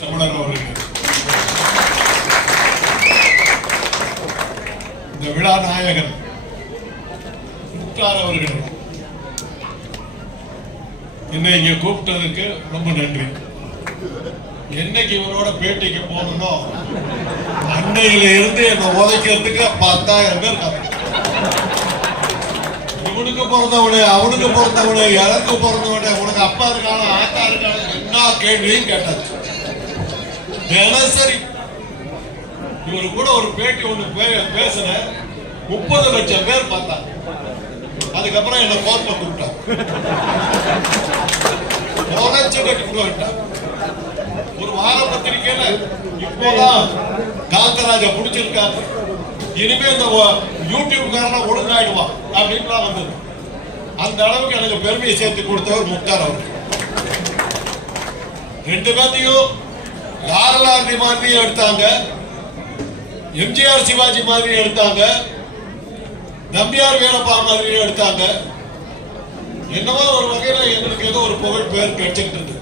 தமிழர் அவர்கள் இந்த விழா நாயகன் முக்தார் அவர்கள் என்னை இங்க கூப்பிட்டதுக்கு ரொம்ப நன்றி. என்னைக்கு இவரோட பேட்டிக்கு போகணும்னோ அன்னையில இருந்து என்னை உதைக்கிறதுக்கு 10,000 பேர் காத்து. இவனுக்கு பிறந்தவனு, அவனுக்கு பிறந்தவனு, எனக்கு பிறந்தவனு, உனக்கு அப்பா இருக்கான ஆத்தா இருக்கான என்ன கேள்வியும் கேட்டாச்சு. தினசரி இவரு கூட ஒரு பேட்டி ஒண்ணு பேசுற 30 லட்சம் பேர் பார்த்தாங்க. அதுக்கப்புறம் என்ன கோர்ட்ல கூப்பிட்டாங்க, ஒரு வார பத்திரிகையில இப்போதான் காந்தராஜ புடிச்சிருக்காங்க, இனிமே இந்த யூடியூப் காரணம் ஒழுங்காயிடுவான் அப்படின்னு வந்தது. அந்த அளவுக்கு எனக்கு பெருமையை சேர்த்து கொடுத்தவர் முக்தார் அவர்கள். 2 பேர்த்தையும் லாரலாண்டி மாதிரி எடுத்தாங்க, எம்ஜிஆர் சிவாஜி மாதிரி எடுத்தாங்க, நம்பியார் வீரப்பா மாதிரி எடுத்தாங்க. என்னவோ ஒரு வகையில எங்களுக்கு ஏதோ ஒரு புகழ் பேர் கிடைச்சிட்டு இருக்கு.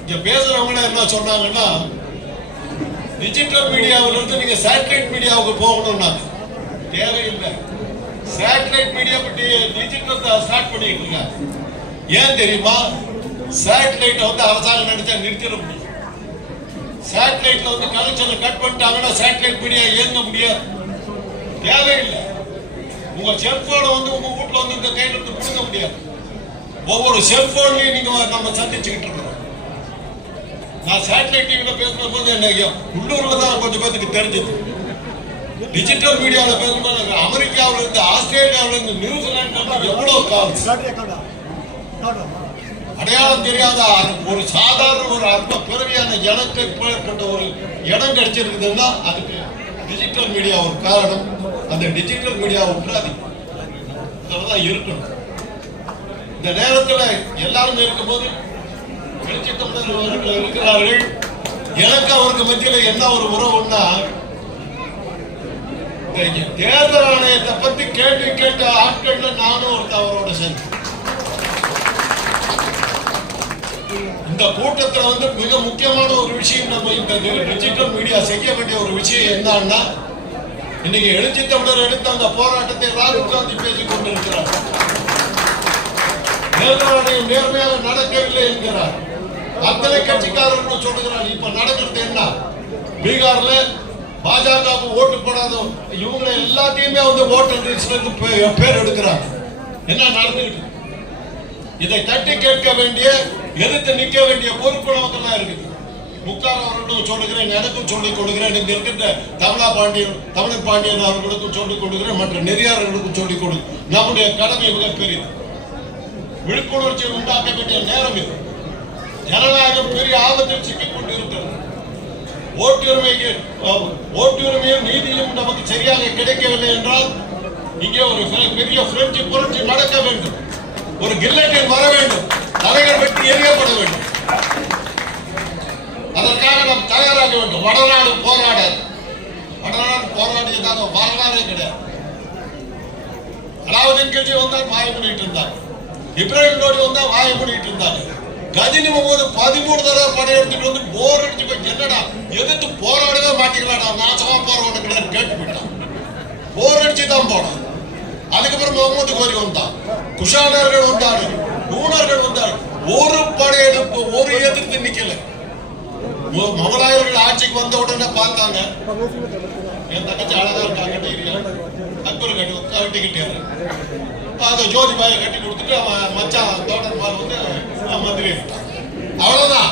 இங்க பேசுறவங்க என்ன சொன்னாங்கன்னா, டிஜிட்டல் மீடியாவில இருந்து நீங்க சேட்டலைட் மீடியாவுக்கு போகணும்னா தேவையில்லை, சேட்டலைட் மீடியா பற்றி டிஜிட்டல் ஸ்டார்ட் பண்ணிட்டு இருக்காங்க. ஏன் தெரியுமா? சேட்டலைட் அரசாங்கம் நினைச்சா நிறுத்திட முடியும். சேட்டலைட்ல கனெக்ஷனை கட் பண்ணிட்டாங்கன்னா சேட்டலைட் மீடியா இயங்க முடியாது. தேவையில்லை. உங்க செல்போனை உங்க வீட்டுல இந்த கையில இருந்து கொடுக்க முடியாது. ஒவ்வொரு செல்போன்லயும் நீங்க நம்ம சந்திச்சுக்கிட்டு இருக்கிறோம். நான் சேட்டலைட் டிவில பேசுற போது என்ன உள்ளூர்ல தான் கொஞ்சம் பேருக்கு தெரிஞ்சது. டிஜிட்டல் மீடியாவில் பேசும்போது அமெரிக்காவில இருந்து, ஆஸ்திரேலியாவில இருந்து, நியூசிலாந்து எவ்வளவு கால்ஸ், அடையாளம் தெரியாத ஒரு சாதாரண ஒரு அற்ப பிறவியான ஜனத்தை போயப்பட்ட ஒரு இடம் கிடைச்சிருக்குதுன்னா அதுக்கு டிஜிட்டல் மீடியா ஒரு காரணம். அந்த டிஜிட்டல் மீடியா உட்காதி தான் இருக்கணும். இந்த நேரத்தில் எல்லாரும் இருக்கும்போது இருக்கிறார்கள். எனக்கு அவருக்கு மத்தியில் என்ன ஒரு உறவுன்னா, தேர்தல் ஆணையத்தை பத்தி கேட்ட ஆட்கள்ல நானும் ஒரு அவரோட சேர்ந்து இந்த கூட்டத்தில் மிக முக்கியமான ஒரு விஷயம், நம்ம இந்த டிஜிட்டல் மீடியா செய்ய வேண்டிய ஒரு விஷயம் என்னன்னா, இன்னைக்கு எழுச்சி தமிழர் எடுத்த அந்த போராட்டத்தை ராகுல் காந்தி பேசிக் கொண்டிருக்கிறார். தேர்தல் நேர்மையாக நடக்கவில்லை என்கிறார். அத்தனை கட்சிக்காரர்கள் சொல்லுகிறார். இப்ப நடக்கிறது என்ன? பீகார்ல பாஜகவுக்கு ஓட்டு போடாத இவங்களை எல்லாத்தையுமே ஓட்டர் லிஸ்ட்ல இருந்து பேர் எடுக்கிறாங்க. என்ன நடந்துகிட்டு? இதை தட்டி கேட்க வேண்டிய, எதிர்த்து நிற்க வேண்டிய பொறுப்பு நமக்கெல்லாம் இருக்குது. முக்தார் அவர்களும் சொல்லுகிறேன், எனக்கும் சொல்லிக் கொடுக்கிறேன், இங்க இருக்கின்ற தமிழர் பாண்டியன் அவர்களுக்கும் சொல்லிக் கொடுக்கிறேன், மற்ற நெறியாளர்களுக்கும் சொல்லிக் கொடுக்கிறேன். நம்முடைய கடமை மிகப்பெரியது. விழிப்புணர்ச்சி உண்டாக்க வேண்டிய நேரம் இது. ஜனநாயகம் பெரிய ஆபத்தில் சிக்கிக் கொண்டிருக்கிறது. ஓட்டுரிமையும் நீதியும் நமக்கு சரியாக கிடைக்கவில்லை என்றால் இங்கே ஒரு பெரிய பிரெஞ்சு புரட்சி நடக்க வேண்டும். ஒரு கில்லட்டின் வர வேண்டும். தலைகள் வெட்டி எறியப்பட வேண்டும். அதற்காக நாம் தயாராக வேண்டும். வடநாடு போராடியதாக வரலாறே கிடையாது. அலாவுதீன் கில்ஜி வந்தால் வாய மூடிட்டு இருந்தாங்க. இப்ராஹிம் லோடி வந்தா வாய மூடிட்டு இருந்தாங்க. கஜினி முகமது 13 தடவை படையெடுத்துட்டு போர் அடிச்சு போய், என்னடா எதிர்த்து போராடவே மாட்டீங்களாடா, நாசமா போறவனுக்கு கேட்டு போயிட்டான். போர் அடிச்சு தான் போனான். அதுக்கப்புறம் முகமது கோரி வந்தான், குஷானர்கள் வந்தாரு, நூனர்கள் வந்தாரு. ஒரு படையெடுப்பு, ஒரு எதிர்த்து நிக்கல. முகலாயர்கள் ஆட்சிக்கு வந்த உடனே பார்த்தாங்க, என் தங்கச்சி அழகா இருக்கா, கட்டிக்கிறியா, அக்பர் கட்டிக்கிட்டாரு. அந்த ஜோதிபாயை கட்டி கொடுத்துட்டு அவன் மச்சான் தோட்டர்மார் மந்திரி. அவ்வளவுதான்.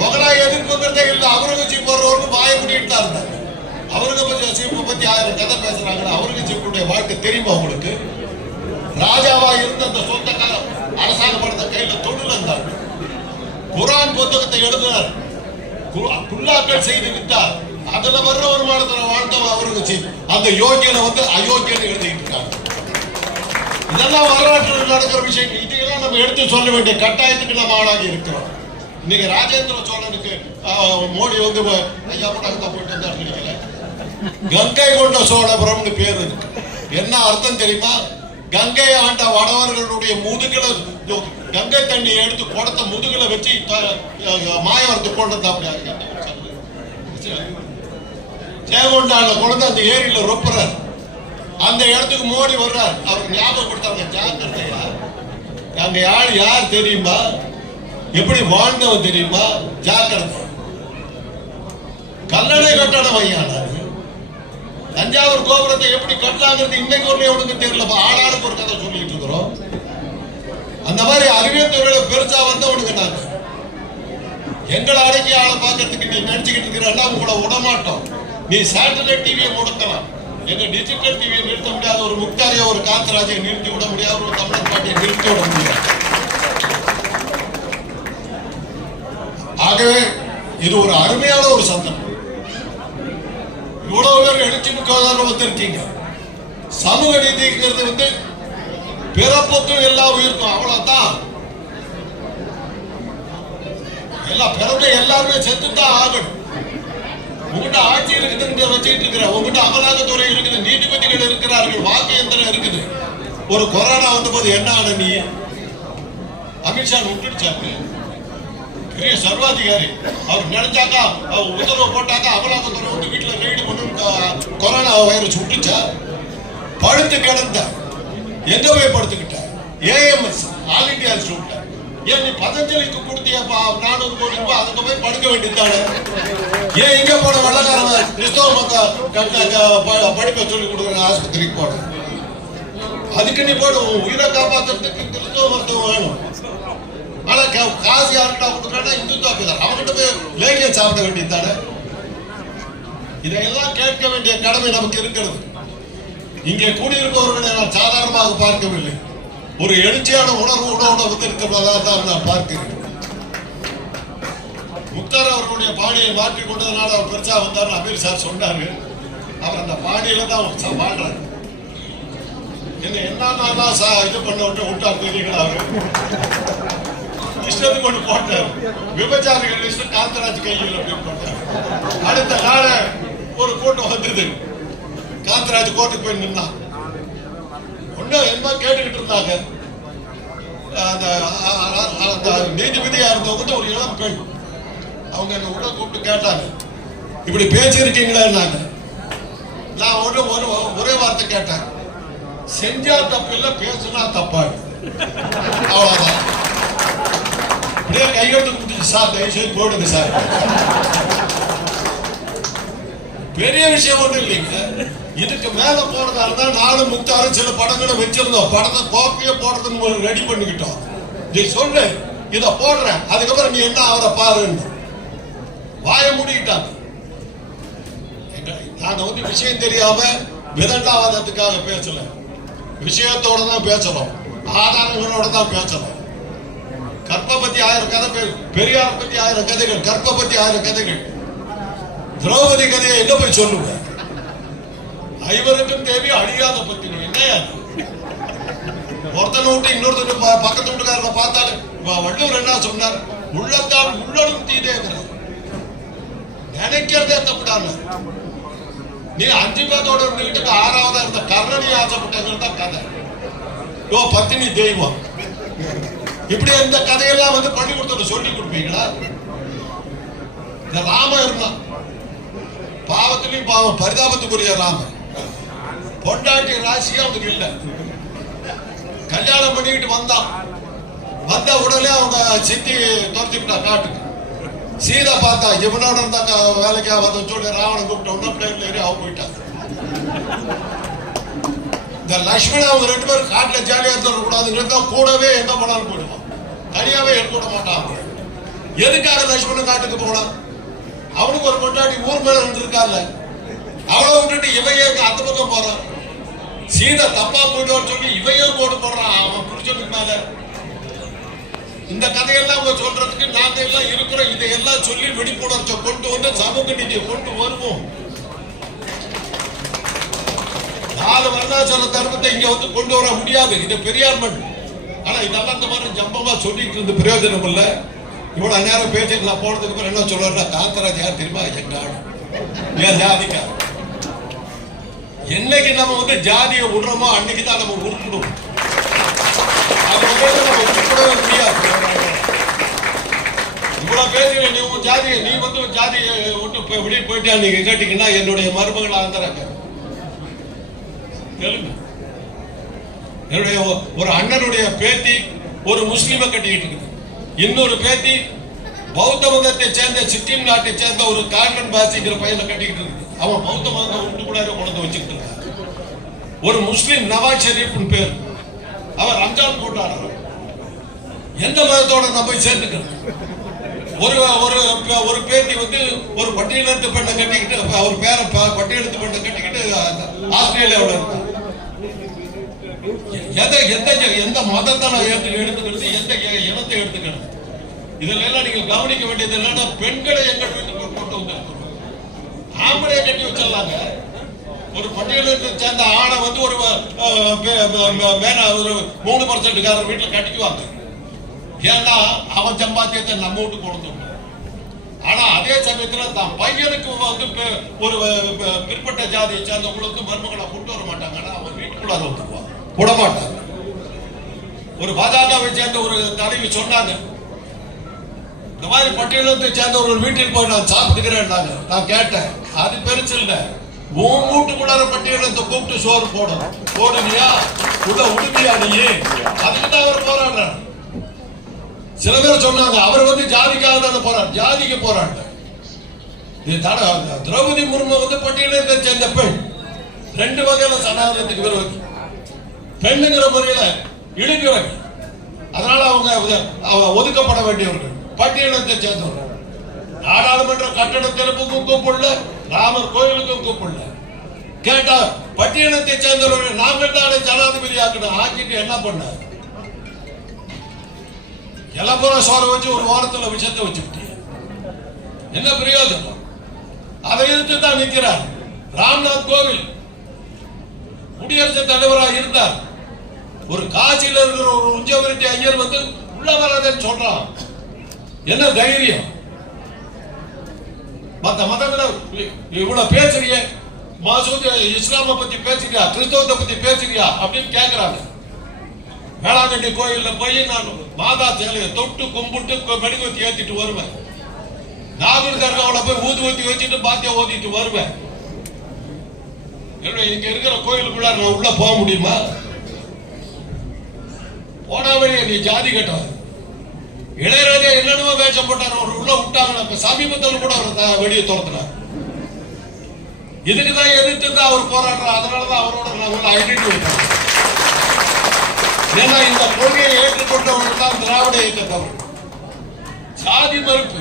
முகலாய எதிர்ப்பு வந்துட்டே இல்லை. அவுரங்கசீப் போடுறவருக்கு வாயை மூடிட்டு தான் இருந்தாங்க. அவுரங்கசீப்பை பத்தி 1000 கதை பேசுறாங்க. அவுரங்கசீப்புடைய வாழ்க்கை தெரியுமா உங்களுக்கு? ராஜாவா இருந்த அந்த சொந்தக்கார அரசாங்க படத்தை கையில தொழில் இருந்தார். குரான் புத்தகத்தை எழுதினார். குல்லாக்கள் செய்து விட்டார். அதுல வர்ற வருமானத்துல வாழ்ந்தவன் அவுரங்கசீப். அந்த யோகியனை அயோக்கியன்னு எழுதிட்டு இருக்காங்க. இதெல்லாம் வரலாற்றில் நடக்கிற விஷயம். இதையெல்லாம் நம்ம எடுத்து சொல்ல வேண்டிய கட்டாயத்துக்கு நம்ம ஆளாகி இருக்கிறோம். இன்னைக்கு ராஜேந்திர சோழனுக்கு மோடி ஐயா போயிட்டு வந்தார் நினைக்கல. கங்கை கொண்ட சோழபுரம்னு பேர் இருக்கு. என்ன அர்த்தம் தெரியுமா? கங்கை ஆண்ட வடவர்களுடைய முதுகுல கங்கை தண்ணி எடுத்து குடத்தை முதுகுல வச்சு மாயவரத்தை கொண்டு வந்தா ஜெயகொண்டால கொண்டு அந்த ஏரியில ரொப்புறார். அந்த இடத்துக்கு மோடி வர்றார். அவருக்கு ஞாபகப்படுத்தாங்க, ஜாக்கிரதையா அங்க யார் தெரியுமா, எப்படி வாழ்ந்தவன் தெரியுமா, ஜாக்கிரதை. கல்லணை கட்டணம் ஐயா. தஞ்சாவூர் கோபுரத்தை எப்படி கட்டலாங்கிறது இன்னைக்கு ஒரு எவனுக்கு தெரியல. ஆளாளுக்கு ஒரு கதை சொல்லிட்டு இருக்கிறோம். அந்த மாதிரி அறிவியல் துறையில பெருசா வந்தவனுங்க நாங்க. எங்களை அடக்கி ஆளை பார்க்கறதுக்கு நீ நினைச்சுக்கிட்டு இருக்கிற உங்களை விடமாட்டோம். நீ சேட்டலைட் டிவியை முடக்கலாம், எங்க டிஜிட்டல் டிவியை நிறுத்த முடியாத ஒரு முக்தாரியா ஒரு காந்தராஜை நிறுத்தி விட முடியாது, ஒரு தமிழர் பாட்டியை நிறுத்தி விட முடியாது. ஆகவே இது ஒரு அருமையான ஒரு சந்தர்ப்பம். இவ்வளவு பேர் எழுச்சி முக்காதாரம் வந்திருக்கீங்க. சமூக நீதிங்கிறது பிறப்புக்கும் எல்லா உயிருக்கும் அவ்வளவுதான். எல்லாம் பிறந்த எல்லாருமே செத்துதான் ஆகணும். உங்ககிட்ட ஆட்சி இருக்குதுன்னு வச்சுக்கிட்டு இருக்கிற, உங்ககிட்ட அமலாக்கத்துறை இருக்குது, நீதிபதிகள் இருக்கிறார்கள், வாக்கு எந்திரம் இருக்குது. ஒரு கொரோனா வந்த போது என்ன ஆன நீ அமித்ஷா விட்டுடுச்சாரு, பெரிய சர்வாதிகாரி. அவர் நினைச்சாக்கா உத்தரவு போட்டாக்கா அமலாக்கத்துறை வந்து வீட்டுல ரெய்டு பண்ணு கொரோனா வைரஸ் விட்டுச்சா? படுத்து கிடந்த எங்க போய் படுத்துக்கிட்ட? AIIMS all India institute. ஏன் நீ பதஞ்சலிக்கு கொடுத்தியப்பா 400 கோடி ரூபாய், அதுக்கு போய் படுக்க வேண்டியதானே? ஏன் இங்க போன வெள்ளக்காரன் கிறிஸ்தவ மக்கள் படிப்பை சொல்லி கொடுக்குற ஆஸ்பத்திரிக்கு போன? அதுக்கு நீ போடு. உயிரை காப்பாற்றுறதுக்கு கிறிஸ்தவ மருத்துவம் வேணும். ஆனா காசு யாருக்கிட்ட கொடுக்குறான்னா இந்துத்துவா அவங்ககிட்ட போய் லேகியம் சாப்பிட வேண்டியதானே? இதையெல்லாம் கேட்க வேண்டிய கடமை நமக்கு இருக்கிறது. இங்கே கூடியிருப்பவர்களை நான் சாதாரணமாக பார்க்கவில்லை. ஒரு எழுச்சியான உணர்வோட இருக்கிறதா தான் நான் பார்க்கிறேன். முக்தார் அவர்களுடைய பாணியை மாற்றிக் கொண்டதுனால அவர் பெருசா வந்தார் அமீர் சார் சொன்னாரு. அவர் அந்த பாணியில தான் வாழ்றாரு. என்ன இது பண்ண விட்டார் தெரியுங்களா? அவரு இஷ்டத்துக்கு ஒன்று போட்டார். விபச்சாரிகள் லிஸ்ட் காந்தராஜ் கையில் அப்படின்னு போட்டார். அடுத்த நாள் ஒரு கூட்டம் வந்தது. காந்தராஜ் கோர்ட்டுக்கு போய் நின்னான். ஒன்னும் என்ன கேட்டுக்கிட்டு இருந்தாங்க. அந்த நீதிபதியா இருந்தவங்க ஒரு இளம் பெண், அவங்க என்ன உள்ள கூப்பிட்டு கேட்டாங்க, இப்படி பேசிருக்கீங்களா? நான் ஒரே வார்த்தை கேட்டேன், செஞ்சா தப்பு இல்ல, பேசுனா தப்பா? அவ்வளவுதான். அப்படியே கையெழுத்து கொடுத்துச்சு. சார் தயவுசெய்து போடுங்க சார். பெரிய விஷயம் ஒன்றும் இல்லைங்க. இதுக்கு மேல போறதா இருந்தா நானும் முக்தாரும் சில படங்களை வச்சிருந்தோம். படத்தை காப்பியே போடுறதுன்னு ரெடி பண்ணிக்கிட்டோம். நீ சொல்லு, இத போடுறேன், அதுக்கப்புறம் நீ என்ன அவரை பாருன்னு வாய மூடிக்கிட்டாங்க. நாங்க விஷயம் தெரியாம விதண்டாவாதத்துக்காக பேசல, விஷயத்தோட தான் பேசணும், ஆதாரங்களோட தான் பேசணும். கற்ப பத்தி 1000 கதை, பெரியார் பத்தி 1000 கதைகள், கற்ப பத்தி 1000 கதைகள். திரௌபதி கதையை எங்க போய் சொல்லுங்க? ஐவருக்கும் தேவை அழியாத பத்தி என்னையா? ஒருத்தனை விட்டு இன்னொருத்தனை பக்கத்து வீட்டுக்காரனை பார்த்தாலும் வள்ளுவர் என்ன சொன்னார்? உள்ளத்தால் உள்ளடும் தீதேங்கிறார். நினைக்கிறதே தப்புடாங்க. நீ 5 பேர்த்தோட இருந்துகிட்டு 6வதா இருந்த கர்ணனி ஆசைப்பட்டங்கிறது தான் கதை. பத்தினி தெய்வம். இப்படி இந்த கதையெல்லாம் பள்ளிக்கூடத்துல சொல்லி கொடுப்பீங்களா? இந்த ராமன் இருந்தான், பாவத்திலையும் பாவம், பரிதாபத்துக்குரிய ராமன். பொண்டாட்டி ராசியா அவனுக்கு இல்ல. கல்யாணம் பண்ணிக்கிட்டு வந்த உடனே அவங்க சித்தி துரத்தி விட்டா காட்டுக்கு. சீதா பார்த்தா இவனோட இருந்தா வேலைக்கா வந்து சொல்லி ராவணன் கூப்பிட்ட பிளேன்ல ஏறி அவ போயிட்டாங்க. இந்த லட்சுமணன் அவங்க 2 பேரும் காட்டுல ஜாலியா இருந்துடக்கூடாதுங்கிறத கூடவே எங்க போனாலும் போயிடுவான். தனியாவே எடுக்க விட மாட்டான். எதுக்காக லட்சுமணன் காட்டுக்கு போனான்? அவனுக்கு ஒரு பொண்டாட்டி ஊர் மேல இருந்திருக்காருல்ல, அவளை விட்டுட்டு இவையே அந்த பக்கம் போறான். சீதை தப்பா போயிட்டு சொல்லி இவையே போடுறான் அவன் புரிச்சதுக்கு மேல. இந்த கதையெல்லாம் சொல்றதுக்கு நாங்க எல்லாம் இருக்கிறோம். இதையெல்லாம் சொல்லி விழிப்புணர்ச்சி கொண்டு சமூக நீதியை கொண்டு வருவோம். 4 வர்ணாசிரம தர்மத்தை இங்க கொண்டு வர முடியாது. இது பெரியார் மண். ஆனா இதெல்லாம் இந்த மாதிரி ஜம்பமா சொல்லிட்டு இருந்து பிரயோஜனம் இல்ல. இவ்வளவு நேரம் பேசிட்டு நான் போனதுக்கு அப்புறம் என்ன சொல்றாருன்னா, காந்தராஜ் யார் தெரியுமா? எங்க ஆடு, ஏன் ஜாதிக்கா? என்னைக்கு நம்ம வந்து ஜாதியை விடுறோமோ அன்னைக்கு தான் நம்ம உருட்டணும். அது நம்ம உருப்படவே முடியாது. இவ்வளவு பேசுகிற நீ உன் ஜாதியை நீ வந்து ஜாதியை விட்டு வெளியே போயிட்டா நீங்க கேட்டீங்கன்னா என்னுடைய மருமகள் ஆந்திராங்க என்னுடைய ஒரு அண்ணனுடைய பேத்தி ஒரு முஸ்லீமை கட்டிக்கிட்டு இருக்குது. இன்னொரு பேத்தி பௌத்த மதத்தை சேர்ந்த சிக்கிம் நாட்டை சேர்ந்த ஒரு கார்டன் பாசிங்கிற பையனை கட்டிக்கிட்டு இருக்கு. அவன் பௌத்த மதத்தை விட்டு கூட கொண்டு வச்சுக்கிட்டு இருக்கான். ஒரு முஸ்லீம் நவாஸ் ஷெரீப் பேர், அவன் ரம்ஜான் கொண்டாடுறான். எந்த மதத்தோட நம்ம போய் சேர்ந்துக்கிறது? ஒரு ஒரு பேத்தி வந்து ஒரு பட்டியலத்து பெண்ணை கட்டிக்கிட்டு அவர் பேர பட்டியலத்து பெண்ணை கட்டிக்கிட்டு ஆஸ்திரேலியாவில் இருக்கான். எந்த மதத்தை நான் எடுத்துக்கிறது, எந்த இனத்தை எடுத்துக்கிறது? இதுல எல்லாம் நீங்க கவனிக்க வேண்டியது என்னன்னா, பெண்களை எங்கள் வீட்டுக்கு கொண்டு வந்திருக்கிறோம். ஆம்பளையை கட்டி வச்சிடலாங்க. ஒரு பட்டியலத்தை சேர்ந்த ஆணை வந்து ஒரு 3% வீட்டுல கட்டிக்குவாங்க. ஏன்னா அவன் சம்பாத்தியத்தை நம்ம வீட்டுக்கு கொண்டு வந்தோம். ஆனா அதே சமயத்துல தான் பையனுக்கு வந்து ஒரு பிற்பட்ட ஜாதியை சேர்ந்தவங்களுக்கு மருமகளை கொண்டு வர மாட்டாங்க. ஆனா அவன் வீட்டுக்குள்ளார வந்துருவான், விட மாட்டாங்க. ஒரு பாஜகவை சேர்ந்த ஒரு தலைவி சொன்னாங்க, இந்த மாதிரி பட்டியலத்தை சேர்ந்தவர்கள் வீட்டில் போய் நான் சாப்பிட்டுக்கிறேன். நான் கேட்டேன், அது பெருசு இல்ல, உன் வீட்டுக்குள்ளார பட்டியலத்தை கூப்பிட்டு சோறு போடுனியா உள்ள உடுப்பியா நீ? அதுக்குதான் அவர் போராடுறாரு. சில பேர் சொன்னாங்க அவர் வந்து ஜாதிக்காக தானே போறாரு. ஜாதிக்கு போராட்ட திரௌபதி முர்மு வந்து பட்டியலத்தை சேர்ந்த பெண். 2 வகையில சனாதனத்துக்கு விரோதி. பெண்ணுங்கிற முறையில இழிக்கிறவங்க, அதனால அவங்க ஒதுக்கப்பட வேண்டியவர்கள். பட்டியலத்தை சேர்ந்தவர்கள் நாடாளுமன்ற கட்டட திறப்புக்கும் கூப்பிடல, ராமர் கோயிலுக்கும் கூப்பிடல. கேட்டா பட்டியலத்தை சேர்ந்தவர்கள் நாங்கள் தானே ஜனாதிபதி ஆக்கிட்டு என்ன பண்ண? எல்லப்புற சோற வச்சு ஒரு வாரத்துல விஷத்தை வச்சுக்கிட்டு என்ன பிரயோஜனம்? அதை எதிர்த்து தான் நிற்கிறார். ராம்நாத் கோவில் குடியரசுத் தலைவராக இருந்தார். ஒரு காசியில் இருக்கிற ஒரு உஞ்சவரட்டி ஐயர் வந்து உள்ள வராதுன்னு சொல்றான். என்ன தைரியம்? மத்த மதங்களை இவ்வளவு பேசுறிய, மசூதி இஸ்லாம பத்தி பேசுறியா, கிறிஸ்தவத்தை பத்தி பேசுறியா அப்படின்னு கேட்கிறாங்க. வேளாங்கண்ணி கோயில்ல போய் நான் மாதா சேலையை தொட்டு கும்பிட்டு மெழுகுவத்தி ஏத்திட்டு வருவேன். நாகூர் தர்காவில் போய் ஊதுவத்தி வச்சுட்டு பாத்தியா ஓதிட்டு வருவேன். இங்க இருக்கிற கோயிலுக்குள்ள நான் உள்ள போக முடியுமா? போனா வழியா நீ ஜாதி கட்டவன். இளையராஜா என்னென்னமோ வேஷம் போட்டார், அவர் உள்ள விட்டாங்க. சமீபத்தில் கூட அவர் வெளியே துரத்தினார். இதுக்குதான் எதிர்த்து தான் அவர் போராடுறார். அதனாலதான் அவரோட நான் ஐடென்டி வைக்கிறேன். ஏன்னா இந்த கொள்கையை ஏற்றுக்கொண்டவர்கள் தான் திராவிட இயக்கத்தவர். சாதி மறுப்பு,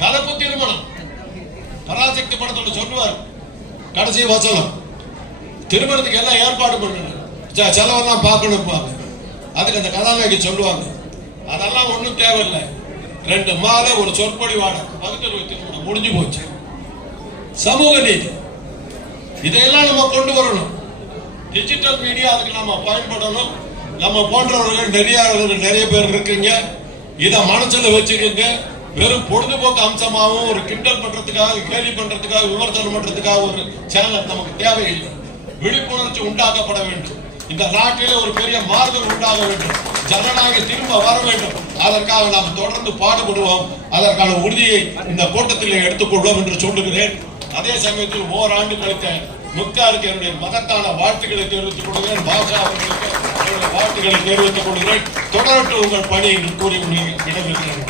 கலப்பு திருமணம். பராசக்தி படத்தோட சொல்லுவார் கடைசி வசனம், திருமணத்துக்கு எல்லாம் ஏற்பாடு பண்ணணும், செலவெல்லாம் பார்க்கணும். அதுக்கு அந்த கதாநாயகி சொல்லுவாங்க, அதெல்லாம் ஒண்ணும் தேவையில்லை, 2 மாலை ஒரு சொற்பொழி வாட பகுத்தறிவு திருமணம் முடிஞ்சு போச்சு. சமூக நீதி, இதையெல்லாம் நம்ம கொண்டு வரணும். டிஜிட்டல் மீடியா அதுக்கு நம்ம பயன்படணும். நம்ம போன்றவர்கள் நிறைய பேர் இருக்கீங்க. இதை மனசுல வச்சுக்கோங்க. வெறும் பொழுதுபோக்கு அம்சமாகவும் ஒரு கிண்டல் பண்றதுக்காக, கேலி பண்றதுக்காக, விமர்சனம் பண்றதுக்காக ஒரு சேனல் நமக்கு தேவையில்லை. விழிப்புணர்ச்சி உண்டாக்கப்பட வேண்டும். இந்த நாட்டிலே ஒரு பெரிய மாறுதல் உண்டாக வேண்டும். ஜனநாயகம் திரும்ப வர வேண்டும். அதற்காக நாம் தொடர்ந்து பாடுபடுவோம். அதற்கான உறுதியை இந்த கூட்டத்தில் எடுத்துக்கொள்வோம் என்று சொல்லுகிறேன். அதே சமயத்தில் ஓராண்டு கழித்த முக்தாருக்கு என்னுடைய மகத்தான வாழ்த்துக்களை தெரிவித்துக் கொள்கிறேன். பாஷா அவர்களுக்கு என்னுடைய வாழ்த்துக்களை தெரிவித்துக் கொள்கிறேன். தொடரட்டும் உங்கள் பணி என்று கூறி விடைபெறுகிறேன்.